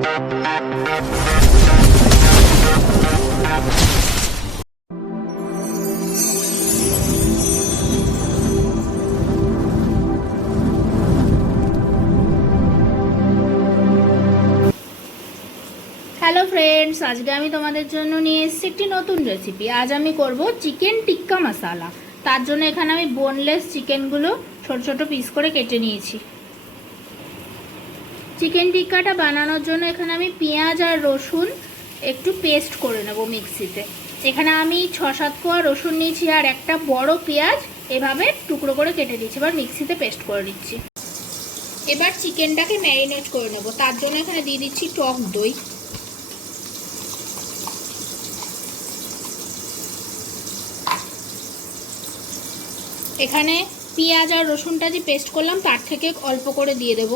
Hello friends, আজকে আমি তোমাদের জন্য নিয়ে এসেছি একটি নতুন রেসিপি। আজ আমি করব চিকেন টিক্কা মশালা। তার জন্য এখানে আমি বোনলেস চিকেনগুলো ছোট ছোট পিস করে কেটে নিয়েছি। চিকেন টিক্কাটা বানানোর জন্য এখানে আমি পেঁয়াজ আর রসুন একটু পেস্ট করে নেব মিক্সিতে। এখানে আমি 6-7 কোয়া রসুন নিয়েছি আর একটা বড় পেঁয়াজ এভাবে টুকরো করে কেটে দিয়েছি। এবার মিক্সিতে পেস্ট করে দিচ্ছি। এবার চিকেনটাকে ম্যারিনেট করে নেব। তার জন্য এখানে দিয়ে দিচ্ছি টক দই, এখানে পেঁয়াজ আর রসুনটা যে পেস্ট করলাম তার থেকে অল্প করে দিয়ে দেব।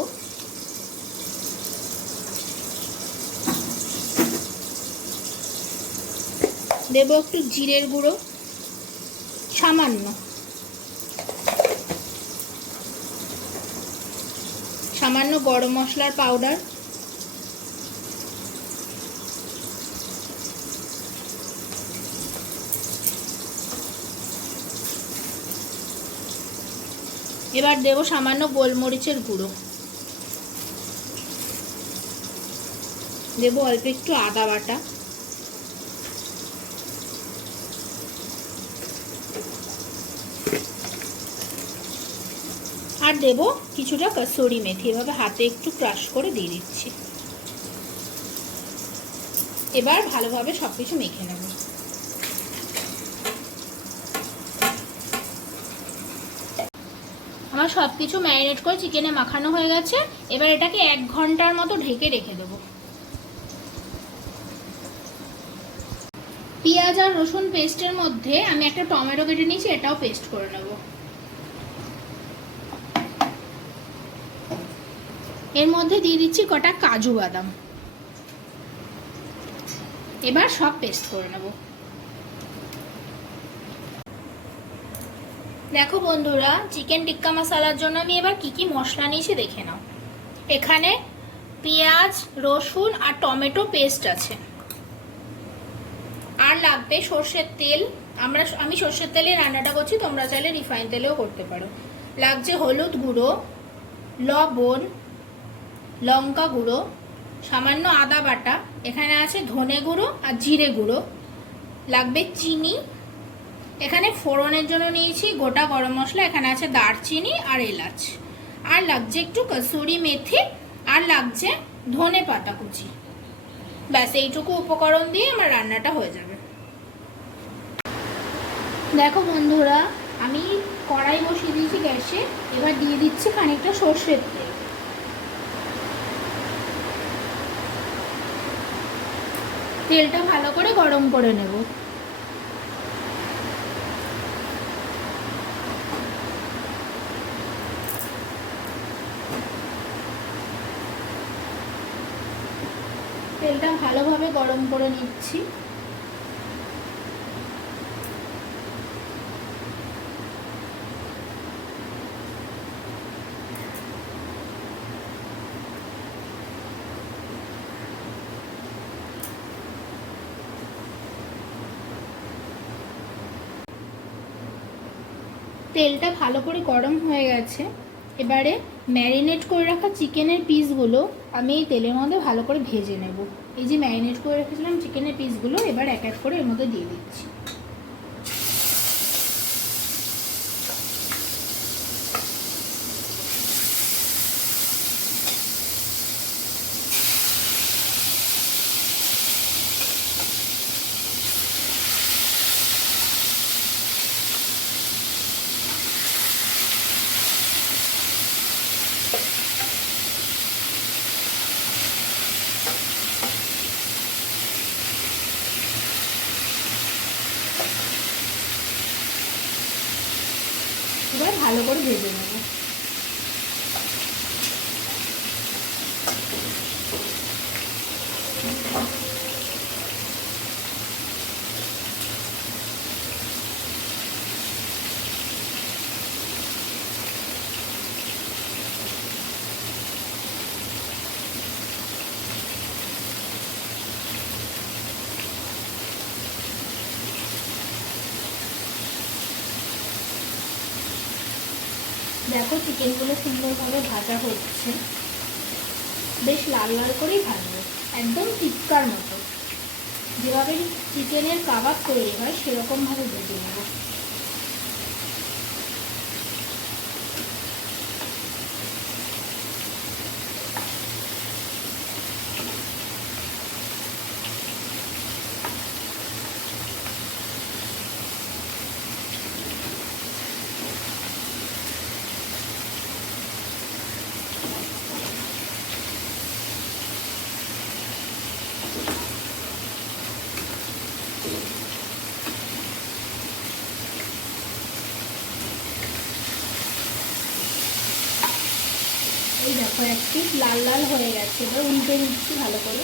দেব একটু জিরের গুঁড়ো সামান্য গরম মশলার পাউডার, এবার দেব সামান্য গোলমরিচের গুঁড়ো, দেব অল্প একটু আদা বাটা, আর দেব কিছুটা কসুরি মেথি। এভাবে হাতে একটু ক্রাশ করে দিয়ে দিচ্ছি। এবার ভালোভাবে সবকিছু মেখে নেব। আমার সবকিছু ম্যারিনেট করে চিকেনে মাখানো হয়ে গেছে। এবার এটাকে 1 ঘন্টার মতো ঢেকে রেখে দেব। পেঁয়াজ আর রসুন পেস্টের মধ্যে আমি একটা টমেটো কেটে নিয়েছি, এটাও পেস্ট করে নেব। এর মধ্যে দিয়ে দিচ্ছি কটা কাজু বাদাম। এবার সব পেস্ট করে নেব। দেখো বন্ধুরা, চিকেন টিক্কা মশালার জন্য আমি এবার কি কি মশলা নিয়েছি দেখে নাও। এখানে পেঁয়াজ, রসুন আর টমেটো পেস্ট আছে। আর লাগবে সর্ষের তেল। আমি সর্ষের তেলে রান্নাটা করছি, তোমরা চাইলে রিফাইন তেলেও করতে পারো। লাগছে হলুদ গুঁড়ো, লবণ, লঙ্কা গুঁড়ো, সামান্য আদা বাটা, এখানে আছে ধনে গুঁড়ো আর জিরে গুঁড়ো, লাগবে চিনি। এখানে ফোড়নের জন্য নিয়েছি গোটা গরম মশলা, এখানে আছে দারচিনি আর এলাচ, আর লাগছে একটু কসুরি মেথি, আর লাগছে ধনে পাতা কুচি। ব্যাস এইটুকু উপকরণ দিয়ে আমার রান্নাটা হয়ে যাবে। দেখো বন্ধুরা, আমি কড়াই বসিয়ে দিয়েছি গ্যাসে। এবার দিয়ে দিচ্ছি খানিকটা সর্ষের তেল। তেলটা ভালো করে গরম করে নেব। তেলটা ভালোভাবে গরম করে নিচ্ছি। তেলটা ভালো করে গরম হয়ে গেছে। এবারে ম্যারিনেট করে রাখা চিকেনের পিসগুলো আমি এই তেলের মধ্যে ভালো করে ভেজে নেব। এই যে ম্যারিনেট করে রেখেছিলাম চিকেনের পিসগুলো এবার এক এক করে এর মধ্যে দিয়ে দিচ্ছি। এবার ভালো করে ভেজে নেব। দেখো চিকেনগুলো সুন্দরভাবে ভাজা হচ্ছে, বেশ লাল লাল করেই ভাজবো, একদম টিক্কার মতো, যেভাবে চিকেনের কাবাব তৈরি হয় সেরকমভাবে ভেজে নেব। এই দেখো এক পিস লাল লাল হয়ে গেছে, এবার উল্টে নিচ্ছি ভালো করে।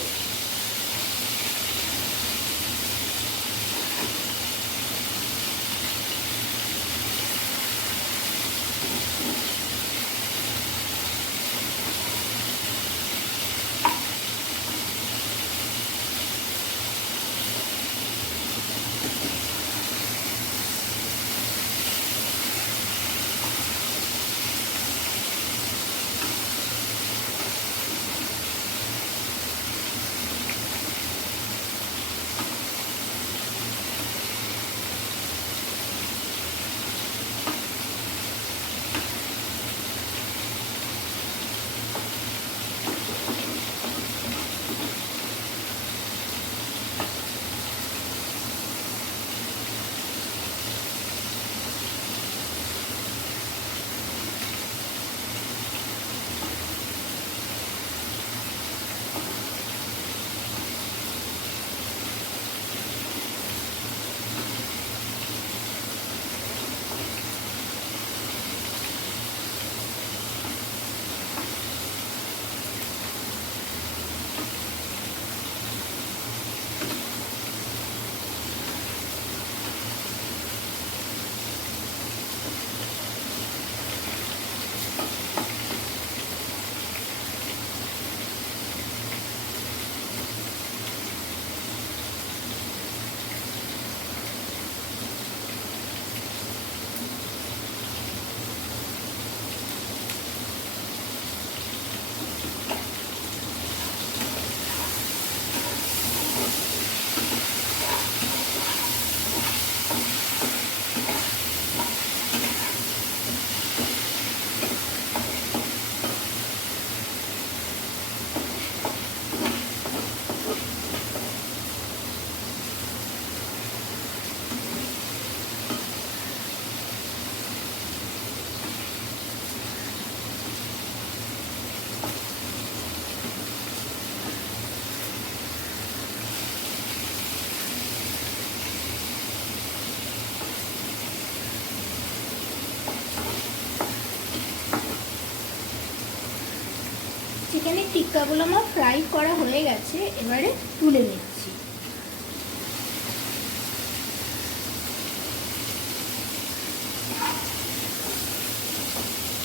চিকেনের টিক্কাগুলো আমার ফ্রাই করা হয়ে গেছে, এবারে তুলে নিচ্ছি।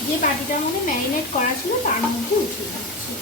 যে বাটিটার মধ্যে ম্যারিনেট করা ছিল তার মধ্যে উঠিয়ে দিচ্ছি।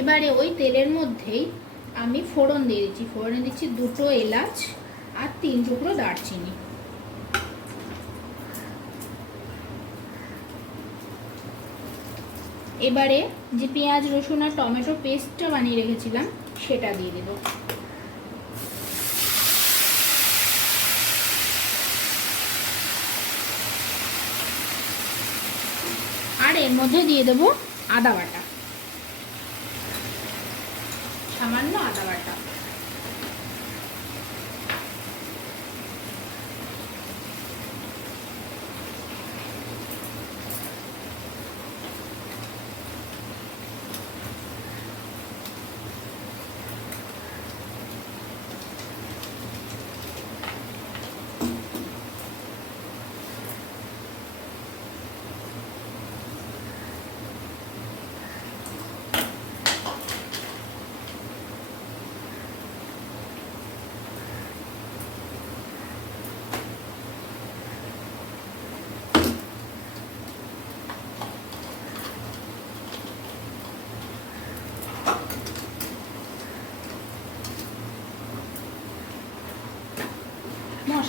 এবারে ওই তেলের মধ্যেই আমি ফোড়ন দিয়ে দিচ্ছি। ফোড়নে দিচ্ছি 2টো এলাচ আর 3 টুকরো দারচিনি। এবারে যে পেঁয়াজ রসুন আর টমেটো পেস্টটা বানিয়ে রেখেছিলাম সেটা দিয়ে দেব। আর এর মধ্যে দিয়ে দেব আদা বাটা, সামান্য আদা বাটা।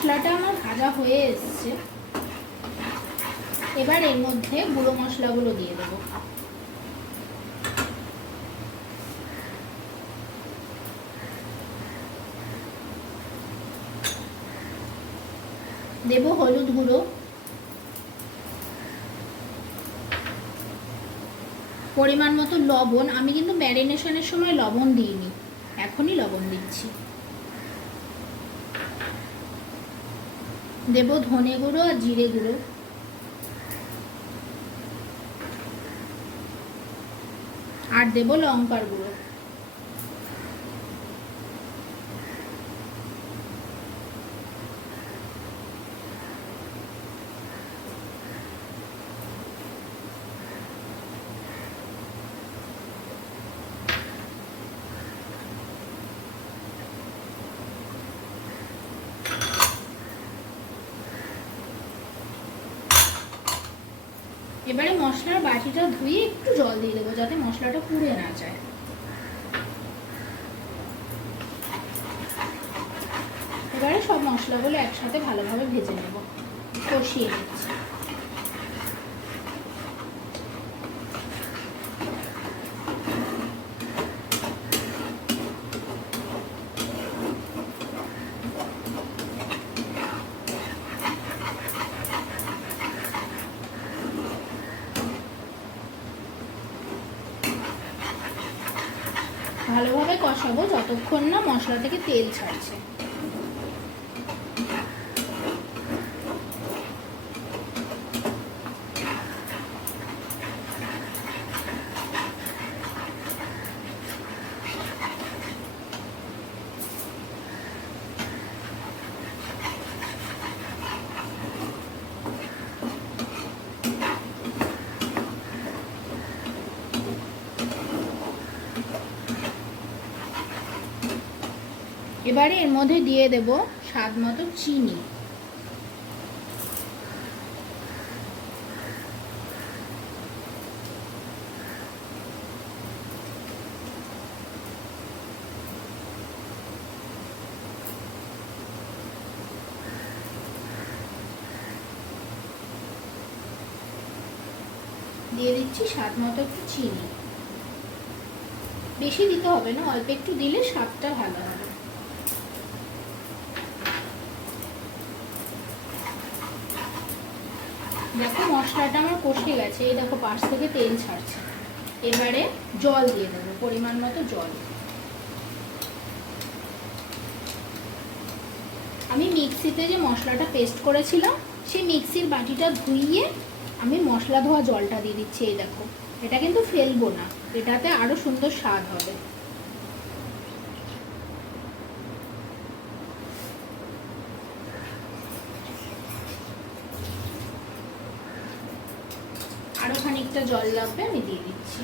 মশলাটা আমার ভাজা হয়ে এসছে। এবার এর মধ্যে গুঁড়ো মশলাগুলো দিয়ে দেবো। দেব হলুদ গুঁড়ো, পরিমাণ মতো লবণ। আমি কিন্তু ম্যারিনেশনের সময় লবণ দিইনি, এখনই লবণ দিচ্ছি। দেব ধনে গুঁড়ো আর জিরে গুঁড়ো, আর দেব লঙ্কার গুঁড়ো। এবারে মশলার বাটিটা ধুয়ে একটু জল দিয়ে দেবো যাতে মশলাটা পুড়ে না যায়। এবারে সব মশলাগুলো একসাথে ভালোভাবে ভেজে নেব, কষিয়ে নিচ্ছি। ভালোভাবে কষাবো যতক্ষণ না মশলা থেকে তেল ছাড়ছে। এবারে এর মধ্যে দিয়ে দেব স্বাদ মতো চিনি। দিয়ে দিচ্ছি স্বাদ মতো একটু চিনি, বেশি দিতে হবে না, অল্প একটু দিলে স্বাদটা ভালো হবে। দেখো মশলাটা আমার কষে গেছে, এই দেখো পাশ থেকে তেল ছাড়ছে। এবারে জল দিয়ে দেবো, পরিমাণ মতো জল। আমি মিক্সিতে যে মশলাটা পেস্ট করেছিলাম সেই মিক্সির বাটিটা ধুইয়ে আমি মশলা ধোয়া জলটা দিয়ে দিচ্ছি। এই দেখো, এটা কিন্তু ফেলবো না, এটাতে আরো সুন্দর স্বাদ হবে। আরো খানিকটা জল লাগবে, আমি দিয়ে দিচ্ছি।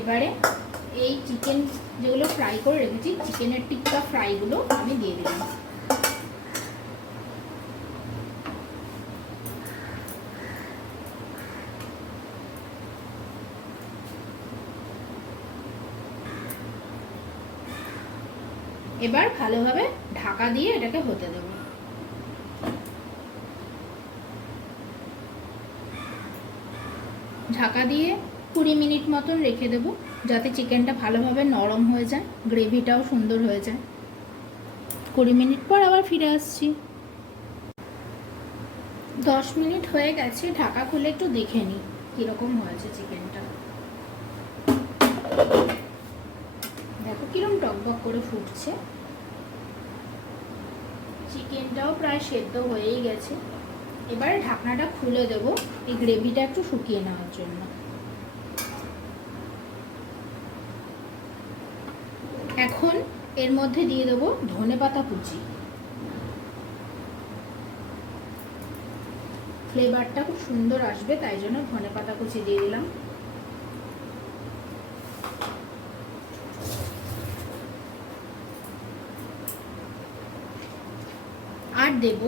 এবারে এই চিকেন যেগুলো ফ্রাই করে রেখেছি, চিকেনের টিক্কা ফ্রাইগুলো আমি দিয়ে দিলাম। এবার ভালোভাবে ঢাকা দিয়ে এটাকে হতে দেব। ঢাকা দিয়ে 20 মিনিট মতন রেখে দেব যাতে চিকেনটা ভালোভাবে নরম হয়ে যায়, গ্রেভিটাও সুন্দর হয়ে যায়। 20 মিনিট পর আবার ফিরে আসছি। 10 মিনিট হয়ে গেছে, ঢাকা খুলে একটু দেখে নিই কীরকম হয়েছে চিকেনটা। দেখো কিরকম টকবক করে ফুটছে। চিকেনটাও প্রায় সেদ্ধ হয়েই গেছে। এবারে ঢাকনাটা খুলে দেব এই গ্রেভিটা একটু শুকিয়ে নেওয়ার জন্য। এখন এর মধ্যে দিয়ে দেব ধনেপাতা কুচি। ফ্লেভারটা খুব সুন্দর আসবে, তাই জন্য ধনেপাতা কুচি দিয়ে দিলাম। আর দেব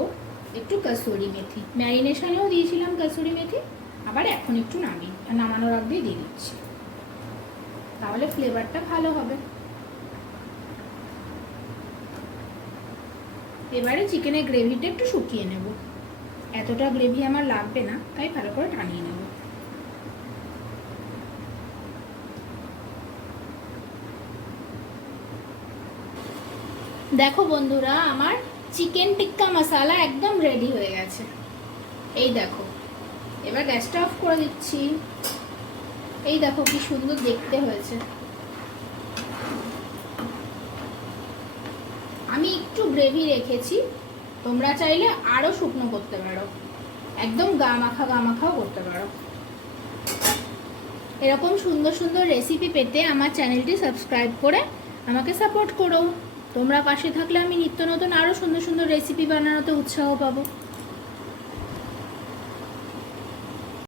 একটু কসুরি মেথি, ম্যারিনেশনেও দিয়েছিলাম কসুরি মেথি, আবার এখন একটু নামানোর আগে দিয়ে দিচ্ছি, তাহলে ফ্লেভারটা ভালো হবে। এবারে চিকেনের গ্রেভিটা একটু শুকিয়ে নেব, এতটা গ্রেভি আমার লাগবে না, তাই ভালো করে টানিয়ে নেব। দেখো বন্ধুরা, আমার চিকেন টিক্কা মশলা একদম রেডি হয়ে গেছে। এই দেখো, এবার গ্যাসটা অফ করে দিচ্ছি। এই দেখো কি সুন্দর দেখতে হয়েছে। আমি একটু গ্রেভি রেখেছি, তোমরা চাইলে আরও শুকনো করতে পারো, একদম গা মাখাও করতে পারো। এরকম সুন্দর সুন্দর রেসিপি পেতে আমার চ্যানেলটি সাবস্ক্রাইব করে আমাকে সাপোর্ট করো। তোমরা পাশে থাকলে আমি নিত্য নতুন আরও সুন্দর সুন্দর রেসিপি বানানোতে উৎসাহ পাবো।